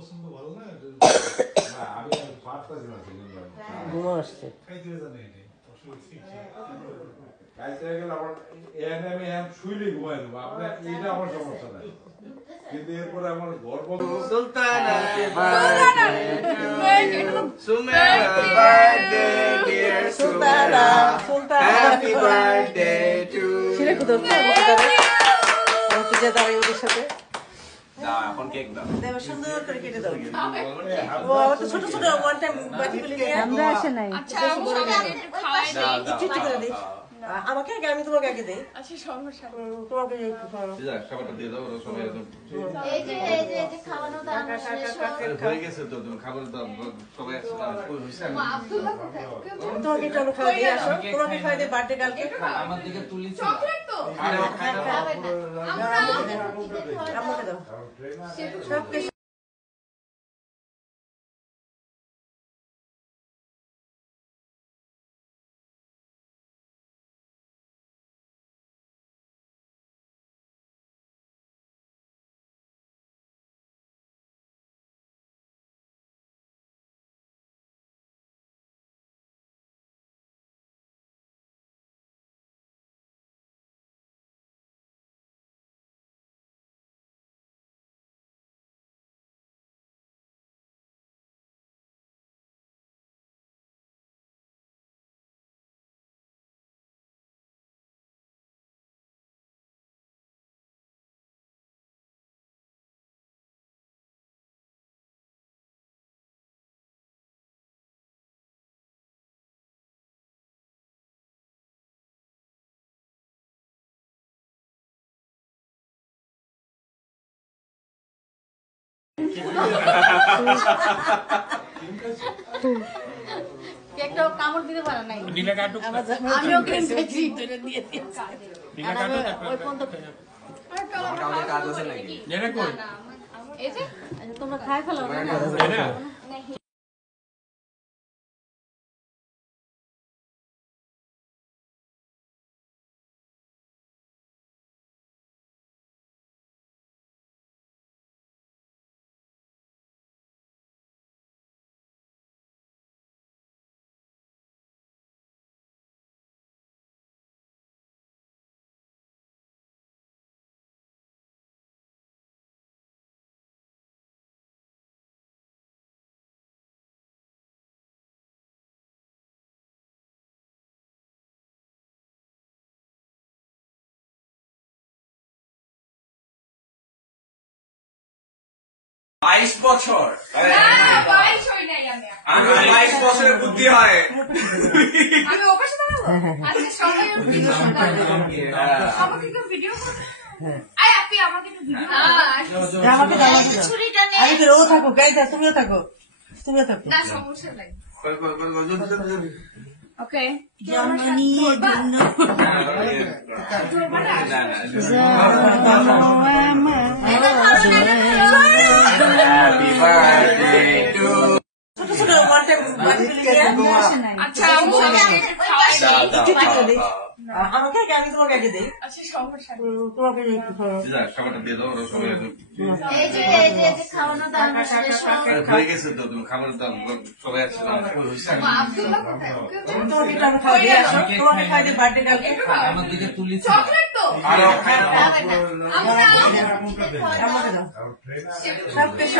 পছন্দ ভালো না আমি পারতাছি না ঘুমো আসছে খাইতে জানি এটা খাইতে গেলে আমার আমি শুইলে ঘুমাই দেবো আপনার এটা আমার সমস্যা নাই কিন্তু এরপরে আমার গর্ব Sultana Sultana happy birthday to ছিড়ে কুদর পূজা দাঁড়াই ওদের সাথে এখন কেক দাও দেব সুন্দর করে কেটে দাও ও তো ছোট ছোট ওয়ান টাইম বাটিগুলো নিয়ে আমরা আসে নাই আচ্ছা একটু করে দিই আমাকে আগে আমি তোমাকে আগে দেই আচ্ছা সমস্যা তোমাকে খাবারটা দিয়ে দাও সবাই একদম এই যে খাওয়ানো দাও হয়ে গেছে তো তুমি খাবার দাও সবাই হইছে তোমাকে চলো খাওয়া দিয়ে আসো তোমাকে খাওয়া দিয়ে বার্থডে কালকে আমার দিকে তুলি চকলেট তো আমাকে দাও সব কিছু কেকটা কামড় দিতে পারে নাই আমিও ক্রিম খাইছি এটা দিয়ে দিয়েছি ওই পর্যন্ত আমাদের কাজ আছে নাকি এই যে তোমরা খাই ফেলো না বাইশ বছর আমি 22 বছরের বুদ্ধি হয় আমি ওপাশে দাঁড়াবো আজকে সবাই আমাকে একটু ভিডিও করো আই আপনি আমাকে একটু ভিডিও আমাকে দাও ছুরিটা নে আরে তো ও থাকো গাইস তুমিও থাকো না সমস্যা নাই ওকে হ্যাপি বার্থডে টু ছোট ছোট ওয়ান টাইম বাটিগুলো নিয়ে আচ্ছা আমাকে আগে আমি তোমাকে আগে দেই আচ্ছা সমস্যা তোমাকে খাবারটা দিয়ে দাও সবাই একদম এই যে খাওয়ানো দাও হয়ে গেছে তো তুমি খাবার দাও সবাই হইছে তোমাকে আমি খাওয়া দিয়ে আসো তোমাকে খাওয়া দিয়ে বার্থডে কালকে আমার দিকে তুলি চকলেট তো আরো আমাকে দাও সব কিছু